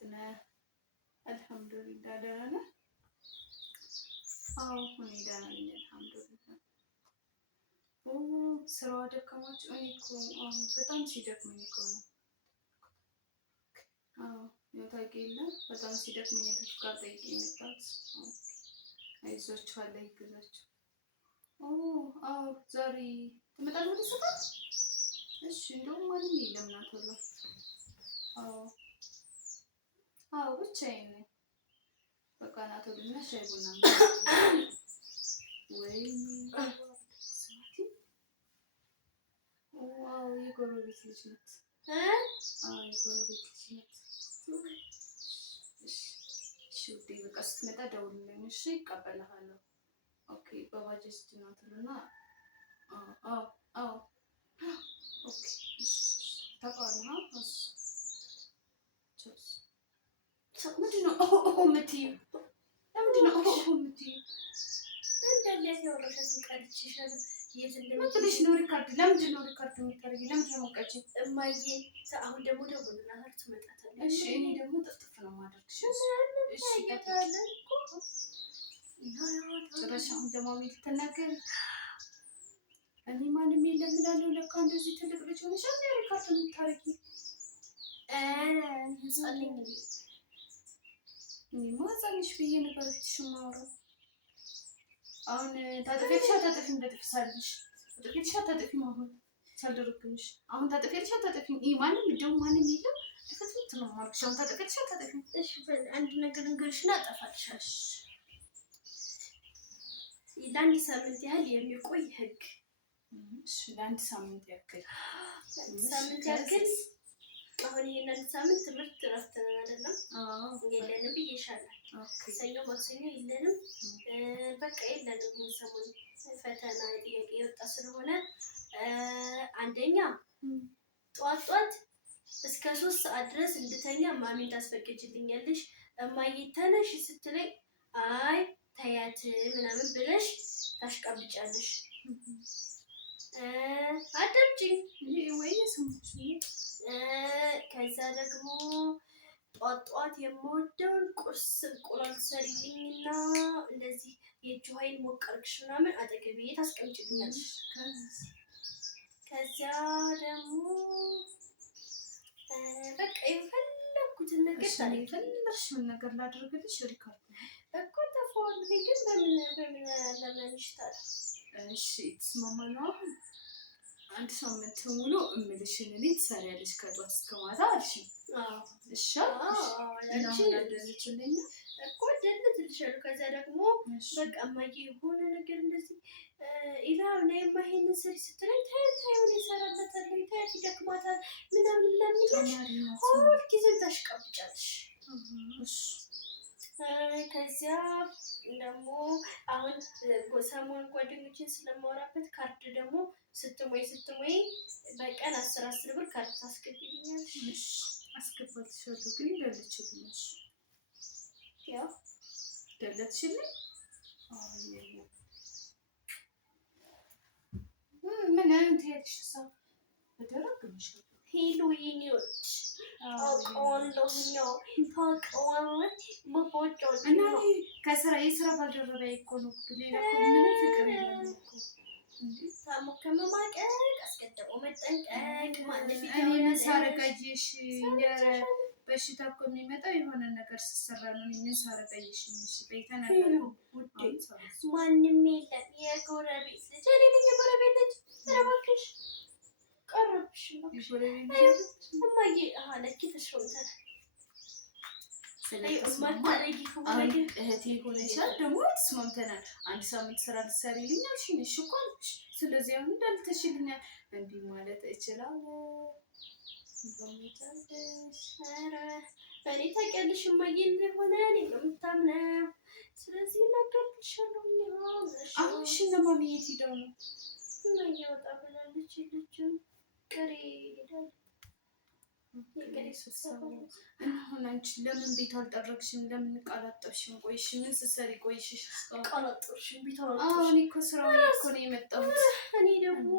እንዴት ነህ? አልሐምዱሊላህ ደህና ነህ? አዎ እኔ ደህና ነኝ አልሐምዱሊላህ። ስራው አደከማችሁ? እኔ እኮ በጣም ሲደክመኝ እኮ ነው። አዎ ያው ታውቂ የለ በጣም ሲደክመኝ የትርፍ ጋር ጠይቄ የመጣሁት። አይዟችሁ አለ ይገዛችሁ። አዎ ዛሬ ትመጣለህ ወደ ሰፈር? እሺ እንደውም ማንም የለም ና ቶሎ። አዎ ብቻዬን ነኝ። በቃ ና ቶሎ እና ሻይ ቡና ወይ ዋው የጎረቤት ልጅ ናት። አዎ የጎረቤት ልጅ ናት። እሺ ውዴ በቃ ስትመጣ ደውልልኝ እሺ? እቀበልሃለሁ። ኦኬ በባጃጅ ነው ትልና አዎ ኦኬ ታውቃለህ። ምንድን ነው የምትይው? ለምንድን ነው የምትይው? ምን ብለሽ ነው ሪካርድ? ለምንድን ነው ሪካርድ የምታደርጊው? ለምንድን ነው የምትቀጪው? እማዬ አሁን ደግሞ ደውልና ትመጣታለች። እሺ እኔ ደግሞ ጥፍጥፍ ነው የማደርግሽ። ጭራሽ አሁን ለማሚ ልትናገር እኔ ማንም የለም እላለሁ። ለካ እንደዚህ ትልቅ ልጅ ሆነሻል ሪካርድ የምታደርጊው። እኔማ ህፃንሽ ብዬ ነበር ፊትሽ የማወራው። አሁን ታጠፊያለሽ አታጠፊም? እንደጥፍሳለሽ ታጠፊያለሽ አታጠፊም? አሁን ሳልደረግምሽ አሁን ታጠፊያለሽ አታጠፊም? ይሄ ማንም እንደውም ማንም የለም ትፈትት ነው ማርክሽ። አሁን ታጠፊያለሽ አታጠፊም? እሺ አንድ ነገር እንግርሽና አጠፋልሻለሽ። ለአንድ ሳምንት ያህል የሚቆይ ህግ። እሺ ለአንድ ሳምንት ያክል አሁን ይሄን አንድ ሳምንት ትምህርት እረፍት ነን አይደለም? የለንም ብዬሻለሁ። ሰኞ ማክሰኞ የለንም፣ በቃ የለንም። ሰሞኑን ፈተና ጥያቄ የወጣ ስለሆነ አንደኛ ጠዋት እስከ 3 ሰዓት ድረስ እንድተኛ ማሚን ታስፈቅጂልኛለሽ? እማዬ ተነሽ ስትለኝ አይ ተያት ምናምን ብለሽ ታሽቃብጫለሽ። አዳምጪኝ ወይ ስሙሽ። ከዛ ደግሞ ጧት የምወደውን ቁርስ እንቁላል ሰሪልኝና እንደዚህ የእጅ ውሃይን ሞቅ አድርግሽ ምናምን አጠገቤ ታስቀምጪልኛለሽ። ከዚያ ደግሞ በቃ የፈለኩትን ነገር ፈለግሽ ምን ነገር ላድርግልሽ? ሪካርድ እኮ ተፈዋል ግን በምን ለምንሽ ታዲያ? እሺ ትስማማለህ? አሁን አንድ ሳምንት ሙሉ እምልሽን እኔ ትሰሪያለሽ ከጧት እስከ ማታ አልሽኝ። እሺ አልሽኝ እኮ ደልትልሻለሁ። ከዛ ደግሞ በቃ እማዬ የሆነ ነገር እንደዚህ ኢላም ላይ ይሄንን ስሪ ስትለኝ ታየውን ይሰራበታል ታያት ይደክማታል ምናምን ለምንሽ ሁልጊዜም ታሽቃብጫለሽ። ከዚያ ደግሞ አሁን ሰሞኑን ጓደኞችን ስለማወራበት ካርድ ደግሞ ስትሞይ በቀን 10 ብር ካርድ ታስገቢልኛለሽ? አስገባልሻለሁ ግን ደልችልሽ። ያው ደለትሽልኝ? ምን አንተ ያልሽሳ በደረግሽ ሄሎ የኔዎች አውቀዋለሁ እና ከስራ የስራ ባልደረባዬ እኮ ነው። ሌላ እኮ ምንም ፍቅር የለም እኮ። ታሞ ከመማቀቅ አስቀድሞ መጠንቀቅ ማለት ነው። እኔ ምን ሳረጋየሽ? በሽታ እኮ የሚመጣው የሆነ ነገር ሲሰራ ነው። ምን ሳረጋየሽ? በተናገር ማንም የለም። የጎረቤት ልጅ እኔ ነኝ። የጎረቤት ልጅ እባክሽ ቀረብሽ ነው እማዬ ለኪ ተሾምተናል። አሁን እህቴ ሆነሻል ደግሞ ተስማምተናል። አንድ ሳምንት ስራ ልትሰሪልኝ አልሽኝ። እሺ እኮ አልኩሽ። ስለዚህ አሁን እንዳልተሽልኛል እንቢ ማለት እችላለሁ። እኔ ታውቂያለሽ እማዬ እንደሆነ እኔ ነው የምታምነው። ስለዚህ እናገርልሻለሁ። አሁን እሺ እነማሚ የት ሄደው ነው? እማዬ ወጣ ብላለች። ልጅም ቅሬ ሄዳል። አሁን አንቺ ለምን ቤት አልጠረግሽም? ለምን ቃላጠብሽም? ቆይሽ ምን ስትሰሪ ቆይሽ? ቃላጠብሽም ቤት እኔ እኮ ስራው እኮ ነው የመጣሁት። እኔ ደግሞ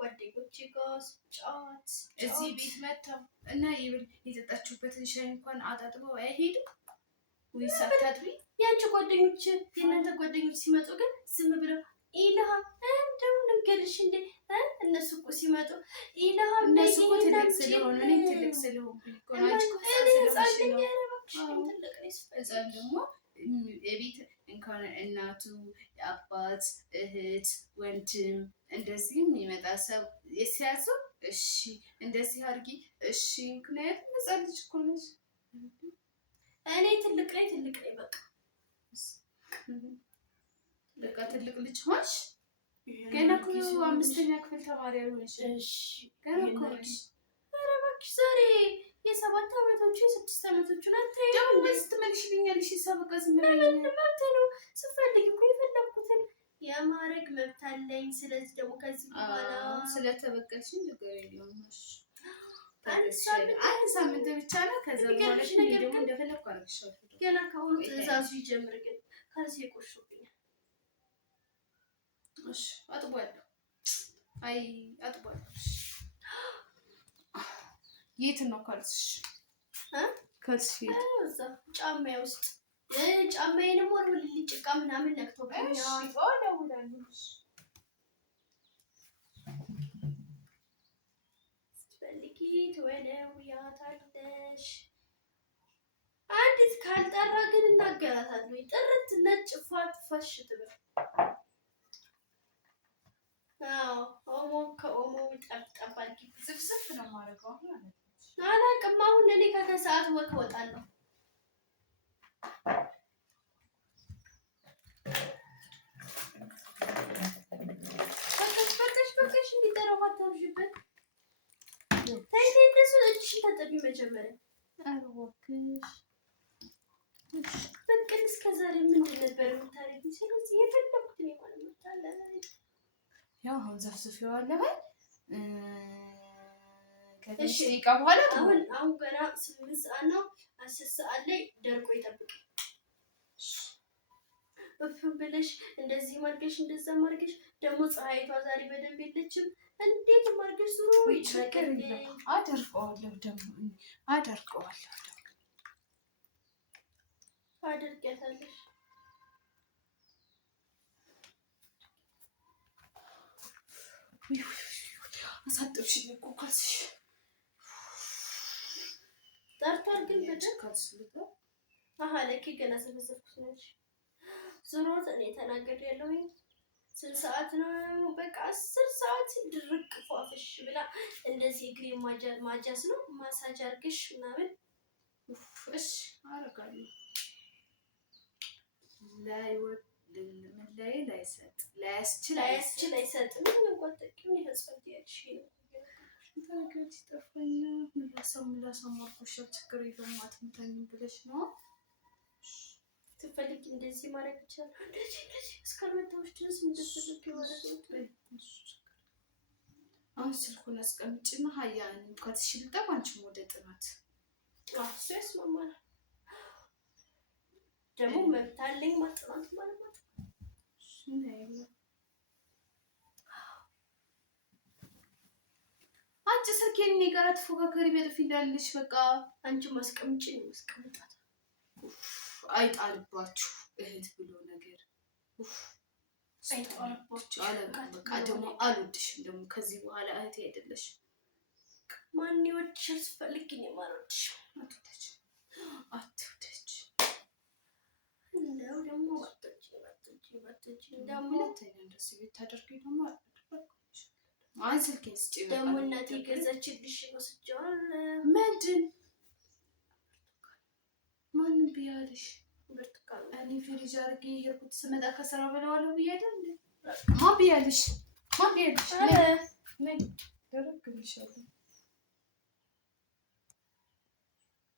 ጓደኞቼ ጋር ስጫወት እዚህ ቤት መጥተው እና የጠጣችሁበትን ሻይ እንኳን አጣጥበው አይሄዱም ወይስ አታጥቢ? የአንቺ ጓደኞች የእናንተ ጓደኞች ሲመጡ ግን ዝም ብለው ኢልሃም እንደው ልንገርሽ እንዴ እነሱ እኮ ሲመጡ ኢልሃም እነሱ እኮ ትልቅ ስለሆኑ እኔም ትልቅ ስለሆንኩኝ እኮ ነው። አንቺ እኮ ህፃን ደግሞ የቤት እንኳን እናቱ አባት እህት ወንድም እንደዚህ የሚመጣ ሰው ሲያዘው እሺ እንደዚህ አድርጊ እሺ። ምክንያቱም ህፃን ልጅ እኮ ነሽ። እኔ ትልቅ ነኝ በቃ ትልቅ ልጅ ሆንሽ። ገና እኮ 5ኛ ክፍል ተማሪ ሆነሽ። እሺ ገና እኮ ነሽ። ኧረ እባክሽ ዛሬ የ7 ዓመቶቹ የ6 ዓመቶቹ ናት። ደግሞ እንደዚህ ትመልሽልኛለሽ? በቃ ዝም ብለሽ መብት ነው። ስፈልግ እኮ የፈለኩትን የማድረግ መብት አለኝ። ስለዚህ ደግሞ ከዚህ በኋላ ስለተበቀልሽኝ ነገር የለውምሽ። አንድ ሳምንት ብቻ ነው። ከዛ በኋላ ደግሞ እንደፈለኩ አደርግሻለሁ። ገና ከአሁኑ ትዕዛዙ ይጀምር። ግን ካልሲ ቆሽሾብኛል። እሺ አጥቧለሁ። አይ አጥቧለሁ። የት ነው ካልስሽ? ካልስሽ እዛ ጫማዬ ውስጥ ጫማዬንም ወርውልልኝ ጭቃ ምናምን ነክቶብኛል። ስትፈልጊ ትወለውያታለሽ። አንዲት ካልጠራ ግን እናገራታለሁ። ጥርት ነጭ ፏት ፈሽ ትበል። ኦሞ ከኦሞ ጠብጠብ አድርጊ። ዝፍዝፍ ነው የማደርገው ማለት ነው። አላውቅም። አሁን እኔ ከሰዓት ወክ እወጣለሁ። በቃሽ እንዲጠራው አታብዥበት። ተይ እንደሱ እጅሽን ታጠቢ መጀመሪያ። ኧረ እባክሽ በቃ እስከ ዛሬ ምንድን ነበር የምታደርጊው? ስለዚህ የፈለኩትን የማለት መብት አለኝ። ያው አሁን ዘፍዝፌዋለሁ። ከትንሽ ደቂቃ በኋላ አሁን ገና 8 ሰዓት ነው። 10 ሰዓት ላይ ደርቆ ይጠብቅ። እፍም ብለሽ እንደዚህ ማርገሽ እንደዛ ማርገሽ። ደግሞ ፀሐይቷ ዛሬ በደንብ የለችም። እንዴት ማርገሽ ዙሮ ይቸከረኝ። አደርቀዋለሁ ደግሞ አድርጊያታለሽ። አሳጥብሽኝ እኮ ካልስሽ ጠርቷል። ግን በደንብ ለኪ ገና ሰበሰብኩት ነች። ዙሮት እኔ ተናግሬያለሁ። ስንት ሰዓት ነው? በቃ 10 ሰዓት ድርቅ ፏፍሽ ብላ እንደዚህ እግሬ ማጃስ ነው ማሳጅ አድርግሽ ምናምን። እሺ አደርጋለሁ። ላያስችል አይሰጥም። ምን እንኳን ጠቂው ይፈጽፋል ያልሽ ታገት ይጠፋኛ። ምላሳው ማርኮሻ ችግር የለውም አትምታኝም ብለሽ ነው ትፈልጊ። እንደዚህ ማድረግ ይችላል። እንደዚህ እስካልመጣሁሽ ድረስ እንደተፈልጊ ማለት ነው። አሁን ስልኩን አስቀምጪና ሀያን ካልሽልጠም አንቺም ወደ ጥናት እሱ ያስማማል። ደግሞ መብት አለኝ ማጥናት ማለት ነው። አንቺ ስልኬን እኔ ጋር ተፎካከሪ በጥፊ እንዳልልሽ በቃ አንቺ ማስቀምጪ ነው ማስቀምጣት። አይጣልባችሁ እህት ብሎ ነገር አይጣልባችሁ አለ። በቃ ደግሞ አልወድሽም። ደግሞ ከዚህ በኋላ እህቴ አይደለሽ። ማን ይወድሻል? ስፈልግ እኔ ማልወድሽ አትወደች። እንደው ደግሞ ወጥቼ ደግሞ ሁለተኛ እንደዚህ ብታደርጊ ደግሞ አይ ስልኬን ስጪኝ። ደግሞ እናቴ ገዛችልሽ ወስጃለሁ። ምንድን ማንም ቢያልሽ ብርቱካን እኔ ፍሪጅ አድርጌ የሄድኩት ስመጣ ከስራ በለዋለሁ ብዬ አይደል? ማን ቢያልሽ? ምን ደረግ ብልሻለሁ